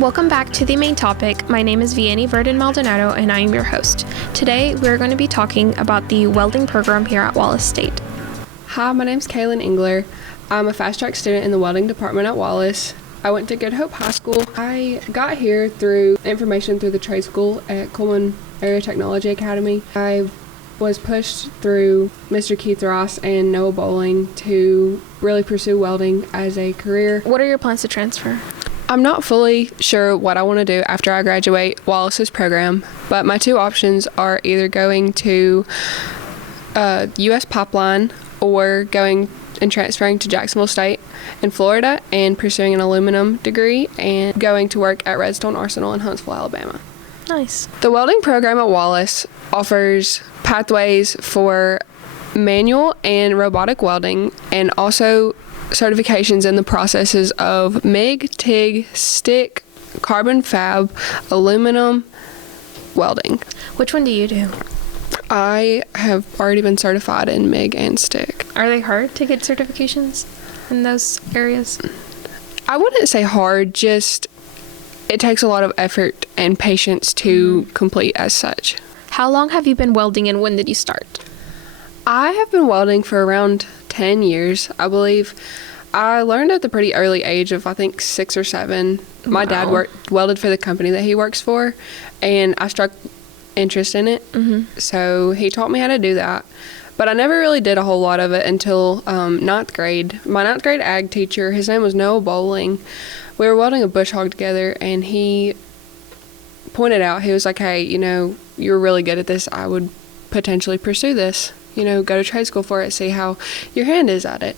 Welcome back to the main topic. My name is Vianney Verdon Maldonado, and I am your host. Today, we're going to be talking about the welding program here at Wallace State. Hi, my name is Kaylyn Engler. I'm a fast track student in the welding department at Wallace. I went to Good Hope High School. I got here through information through the trade school at Coleman Area Technology Academy. I was pushed through Mr. Keith Ross and Noah Bowling to really pursue welding as a career. What are your plans to transfer? I'm not fully sure what I want to do after I graduate Wallace's program, but my two options are either going to U.S. Pipeline or going and transferring to Jacksonville State in Florida and pursuing an aluminum degree and going to work at Redstone Arsenal in Huntsville, Alabama. Nice. The welding program at Wallace offers pathways for manual and robotic welding and also certifications in the processes of MIG, TIG, stick, carbon fab, aluminum welding. Which one do you do? I have already been certified in MIG and stick. Are they hard to get certifications in those areas? I wouldn't say hard, just it takes a lot of effort and patience to complete as such. How long have you been welding and when did you start? I have been welding for around 10 years, I believe. I learned at the pretty early age of, I think, 6 or 7. My dad welded for the company that he works for, and I struck interest in it. So he taught me how to do that. But I never really did a whole lot of it until 9th grade. My 9th grade ag teacher, his name was Noah Bowling. We were welding a bush hog together, and he pointed out, he was like, hey, you're really good at this. I would potentially pursue this. Go to trade school for it, see how your hand is at it.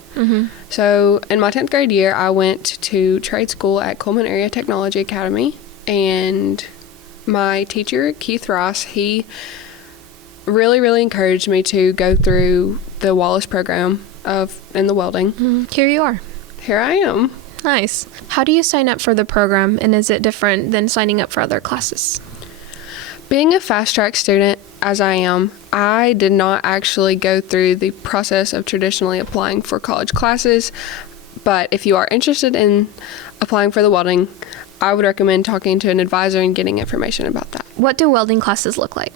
So in my 10th grade year, I went to trade school at Coleman Area Technology Academy, and my teacher, Keith Ross, he really, really encouraged me to go through the Wallace program in the welding. Here you are. Here I am. Nice. How do you sign up for the program, and is it different than signing up for other classes? Being a fast track student, as I am, I did not actually go through the process of traditionally applying for college classes, but if you are interested in applying for the welding, I would recommend talking to an advisor and getting information about that. What do welding classes look like?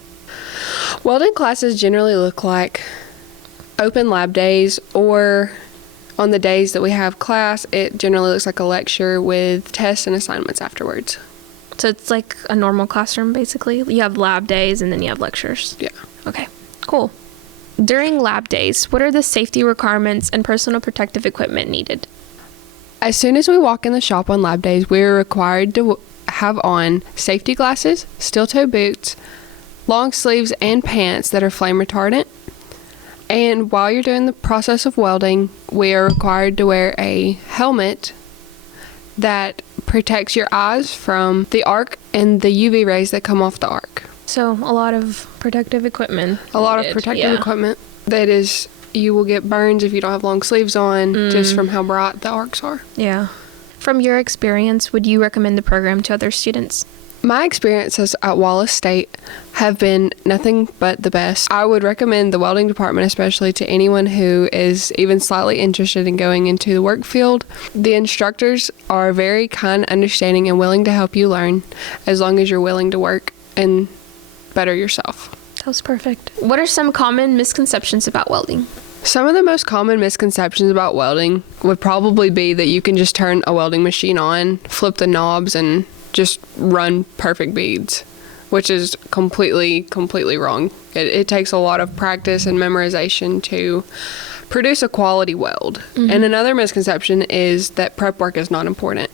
Welding classes generally look like open lab days, or on the days that we have class, it generally looks like a lecture with tests and assignments afterwards. So it's like a normal classroom, basically? You have lab days and then you have lectures? Yeah. Okay, cool. During lab days, what are the safety requirements and personal protective equipment needed? As soon as we walk in the shop on lab days, we are required to have on safety glasses, steel-toe boots, long sleeves, and pants that are flame retardant. And while you're doing the process of welding, we are required to wear a helmet that protects your eyes from the arc and the UV rays that come off the arc. So a lot of protective equipment. A lot of protective equipment. That is, you will get burns if you don't have long sleeves on, just from how bright the arcs are. Yeah. From your experience, would you recommend the program to other students? My experiences at Wallace State have been nothing but the best. I would recommend the welding department especially to anyone who is even slightly interested in going into the work field. The instructors are very kind, understanding, and willing to help you learn as long as you're willing to work and better yourself. That was perfect. What are some common misconceptions about welding? Some of the most common misconceptions about welding would probably be that you can just turn a welding machine on, flip the knobs, and just run perfect beads, which is completely wrong. It takes a lot of practice and memorization to produce a quality weld. And another misconception is that prep work is not important.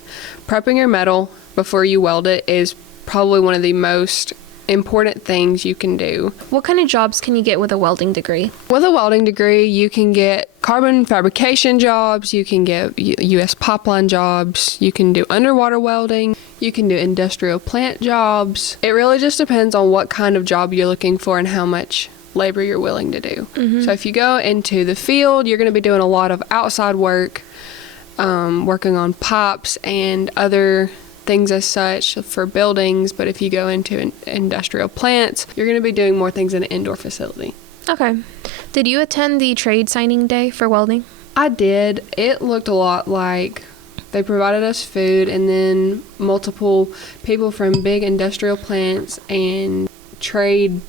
Prepping your metal before you weld it is probably one of the most important things you can do. What kind of jobs can you get with a welding degree? With a welding degree, you can get carbon fabrication jobs, you can get U.S. pipeline jobs, you can do underwater welding, you can do industrial plant jobs. It really just depends on what kind of job you're looking for and how much labor you're willing to do. So if you go into the field, you're going to be doing a lot of outside work, working on pipes and other things as such for buildings, but if you go into industrial plants, you're going to be doing more things in an indoor facility. Okay. Did you attend the trade signing day for welding? I did. It looked a lot like They provided us food, and then multiple people from big industrial plants and trade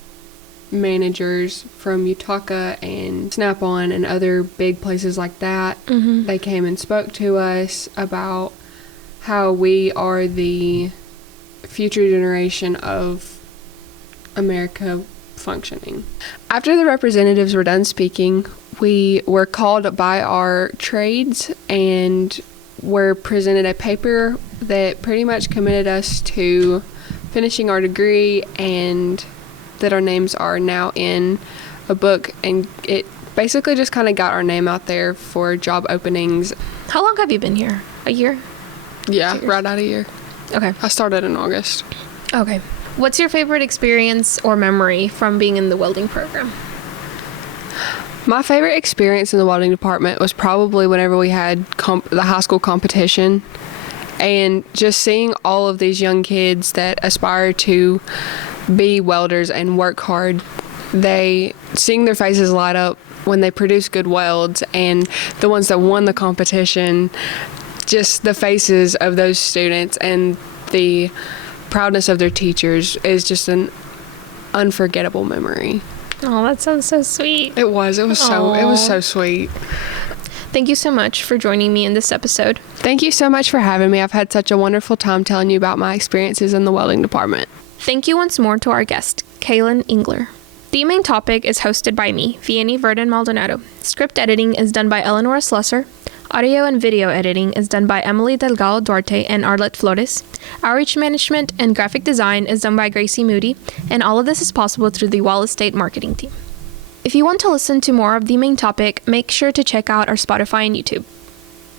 managers from Utaka and Snap-on and other big places like that. They came and spoke to us about how we are the future generation of America functioning. After the representatives were done speaking, we were called by our trades and were presented a paper that pretty much committed us to finishing our degree, and that our names are now in a book, and it basically just kind of got our name out there for job openings. How long have you been here? A year? Yeah, right out a year. Okay. I started in August. Okay. What's your favorite experience or memory from being in the welding program? My favorite experience in the welding department was probably whenever we had the high school competition, and just seeing all of these young kids that aspire to be welders and work hard. Seeing their faces light up when they produce good welds, and the ones that won the competition, just the faces of those students and the proudness of their teachers is just an unforgettable memory. Oh, that sounds so sweet. It was so sweet. Thank you so much for joining me in this episode. Thank you so much for having me. I've had such a wonderful time telling you about my experiences in the welding department. Thank you once more to our guest, Kaylyn Engler. The Main Topic is hosted by me, Vianney Verdon Maldonado. Script editing is done by Eleanor Slusser. Audio and video editing is done by Emily Delgado Duarte and Arlette Flores. Outreach management and graphic design is done by Gracie Moody, and all of this is possible through the Wallace State marketing team. If you want to listen to more of The Main Topic, make sure to check out our Spotify and YouTube.